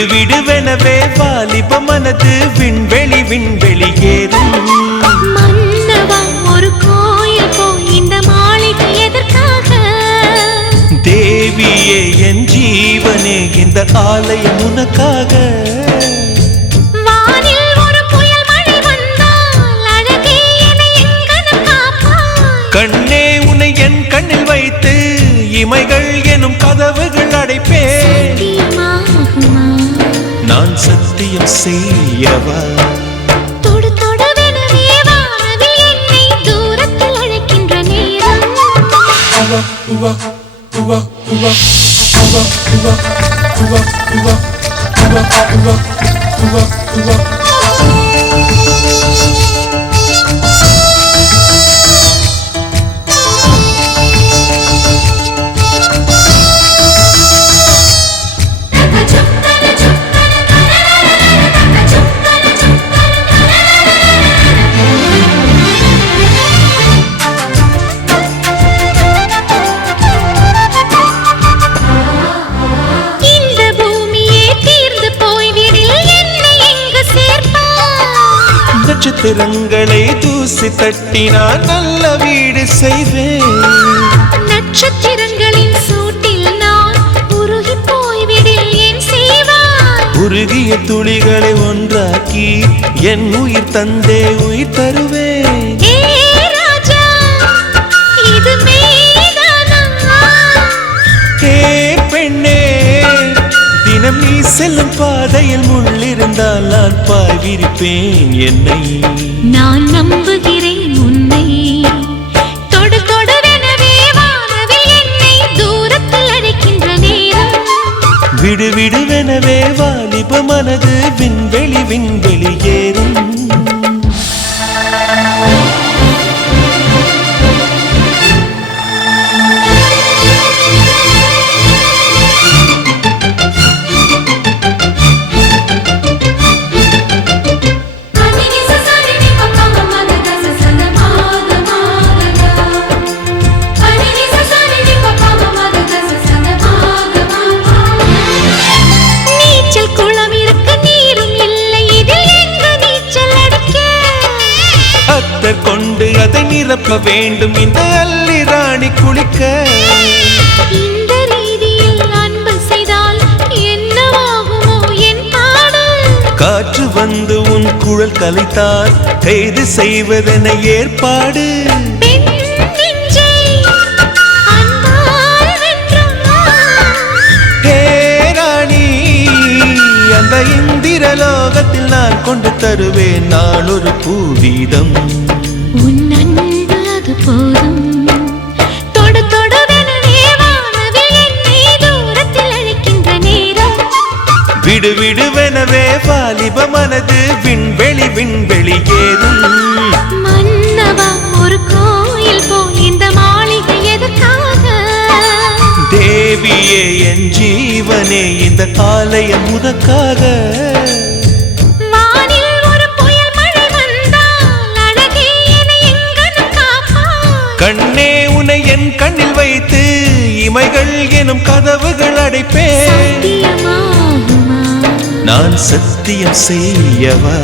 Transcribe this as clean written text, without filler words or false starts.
விடு விடுவெனவே வாலிப மனது விண்வெளி விண்வெளி ஏறும். மன்னவா ஒரு கோயில் போய் இந்த மாளிகை எதற்காக? தேவியே என் ஜீவனே இந்த ஆலயம் உனக்காக. வானில் ஒரு புயல் மழை வந்தால் அழகே என்னை எங்கனம் காப்பாய். கண்ணே உன்னை என் கண்ணில் வைத்து இமைகள் எனும் கதவுகள் அடைப்பேன். சத்தியமாகுமா? நான் சத்தியம் செய்யவா? தொடு தொடுவெனவே வானவில் என்னை தூரத்தில் அழைக்கின்ற நேரம். நட்சத்திரங்களை தூசி தட்டினால் நல்ல வீடு செய்வேன். நட்சத்திரங்களின் சூட்டில் நான் உருகி போய்விடில் என் செய்வாய். உருகிய துளிகளை ஒன்றாக்கி என் உயிர் தந்தே உயிர் தருவேன். ஏ ராஜா, இது மெய்தானா? ஏ பெண்ணே, தினம் நீ செல்லும் பாதையில் முள்ளிருந்தால் நான் பாய்விருப்பேன் என்னை. நான் நம்புகிறேன் உன்னை. தொடு தொடுவெனவே வானவில் என்னை தூரத்தில் அழைக்கின்ற நேரம். விடு விடுவெனவே வாலிப மனது விண்வெளி விண்வெளி ஏறும். கொண்டு அதை நிரப்ப வேண்டும் இந்த அல்லி ராணி குளிக்க. இந்த ரீதியில் அன்பு செய்தால் என்னவாகுமோ என் பாடல்? காற்று வந்து உன் குழல் கலைத்தால் கைது செய்வதென ஏற்பாடு. அந்த இந்திரலோகத்தில் நான் கொண்டு தருவேன் நான் ஒரு பூவீதம். உன் அன்பு அது போதும். தொடு தொடுவெனவே வானவில் என்னை தூரத்தில் அழைக்கின்ற நேரம். விடு விடுவெனவே வாலிப மனது விண்வெளி விண்வெளி ஏறும். மன்னவா ஒரு கோயில் போய் இந்த மாளிகை எதற்காக? தேவியே என் ஜீவனே இந்த ஆலயம் உனக்காக. வானில் ஒரு புயல் மழை வந்தால் அழகே என்னை எங்கனம் காப்பாய். கண்ணே உன்னை என் கண்ணில் வைத்து இமைகள் எனும் கதவுகள் அடைப்பேன். சத்தியமாகுமா? நான் சத்தியம் செய்யவா?